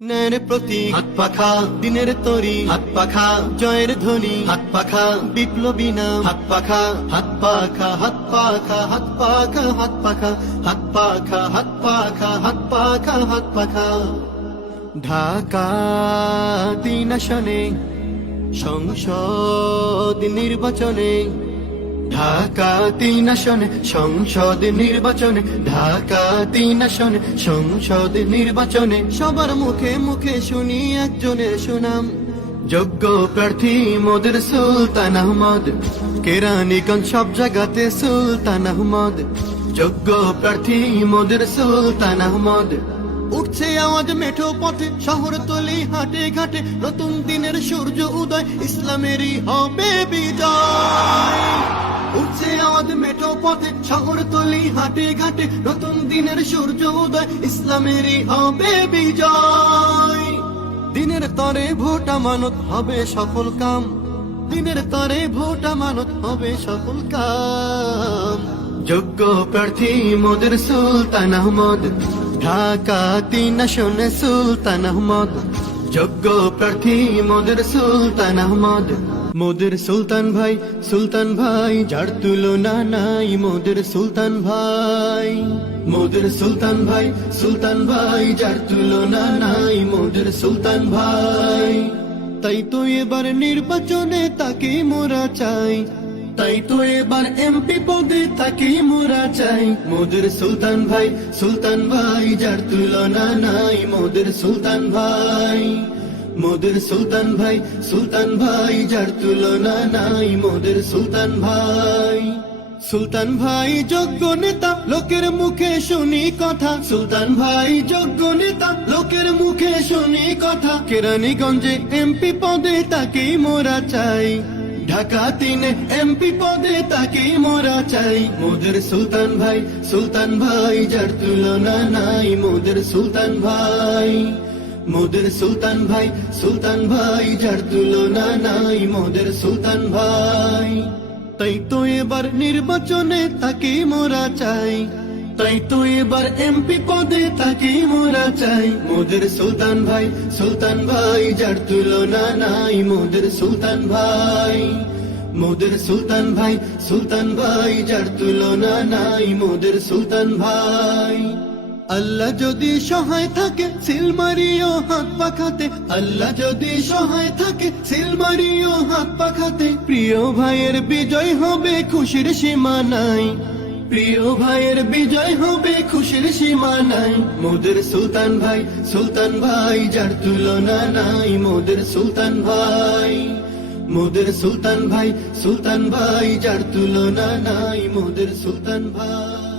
ন্যায়ের প্রতি হাত পাখা, দিনের তরি হাত পাখা, জয়ের ধ্বনি হাত পাখা, বিপ্লবী নাম হাত পাখা, হাত পাখা, হাত পাখা, হাত পাখা, হাত পাখা, হাত পাখা, হাত পাখা, হাত পাখা, হাত পাখা। ঢাকা 3 আসনে সংসদ নির্বাচনে, ঢাকা 3 আসনে সংসদ নির্বাচনে, ঢাকা 3 আসনে সংসদ নির্বাচনে। সবার মুখে মুখে শুনি একজনের সুনাম, যোগ্য প্রার্থী মোদের সুলতান আহমদ। কেরানীগঞ্জ সব জায়গাতে সুলতান আহমদ, যোগ্য প্রার্থী মোদের সুলতান আহমদ। উঠছে আওয়াজ মেঠো পথে, শহরতলি হাটে ঘাটে, নতুন দিনের সূর্য উদয়, ইসলামেরই হবে বিজয়। উঠছে আওয়াজ মেঠো পথে, শহরতলি হাটে ঘাটে, নতুন দিনের সূর্য উদয়, ইসলামেরই হবে বিজয়। দিনের তরে ভোট আমানত হবে সফল কাম, দিনের তরে ভোট আমানত হবে সফল কাম। যোগ্য প্রার্থী মোদের সুলতান আহমদ, ঢাকা 3 আসনে সুলতান আহমদ। যোগ্য প্রার্থী মোদের সুলতান আহমদ। মোদের সুলতান ভাই, সুলতান ভাই যার তুলনা নাই, মোদের সুলতান ভাই, মোদের সুলতান ভাই, সুলতান ভাই যার তুলনা নাই, মোদের সুলতান ভাই। তাই তো এবার নির্বাচনে তাকে মোরা চাই, তাই তো এবার এমপি পদে তাকে মোরা চাই। মোদের সুলতান ভাই, সুলতান ভাই যার তুলনা নাই, মোদের সুলতান ভাই, মোদের সুলতান ভাই, সুলতান ভাই যার তুলনা নাই, মোদের সুলতান ভাই। সুলতান ভাই যোগ্য নেতা, লোকের মুখে শুনি কথা, সুলতান ভাই যোগ্য নেতা, লোকের মুখে শুনি কথা। কেরানীগঞ্জে এমপি পদে তাকেই মোরা চাই, ঢাকা 3 এমপি পদে তাকেই মোরা চাই। মোদের সুলতান ভাই, সুলতান ভাই যার তুলনা নাই, মোদের সুলতান ভাই, মোদের সুলতান ভাই, সুলতান ভাই যার তুলনা নাই, মোদের সুলতান ভাই। তাই তো এবার নির্বাচনে তাকে মোরা চাই, তাই তো এবার এমপি পদে তাকে মোরা চাই। মোদের সুলতান ভাই, সুলতান ভাই যার তুলনা নাই, মোদের সুলতান ভাই, মোদের সুলতান ভাই, সুলতান ভাই যার তুলনা নাই, মোদের সুলতান ভাই। আল্লাহ যদি সহায় থাকে সিল মারিও হাত পাখাতে, আল্লাহ যদি সহায় থাকে সিল মারিও হাত পাখাতে। প্রিয় ভাইয়ের বিজয় হবে খুশির সীমা নাই, প্রিয় ভাইয়ের বিজয় হবে খুশির সীমা নাই। মোদের সুলতান ভাই, সুলতান ভাই যার তুলনা নাই, মোদের সুলতান ভাই, মোদের সুলতান ভাই, সুলতান ভাই যার তুলনা নাই, মোদের সুলতান ভাই।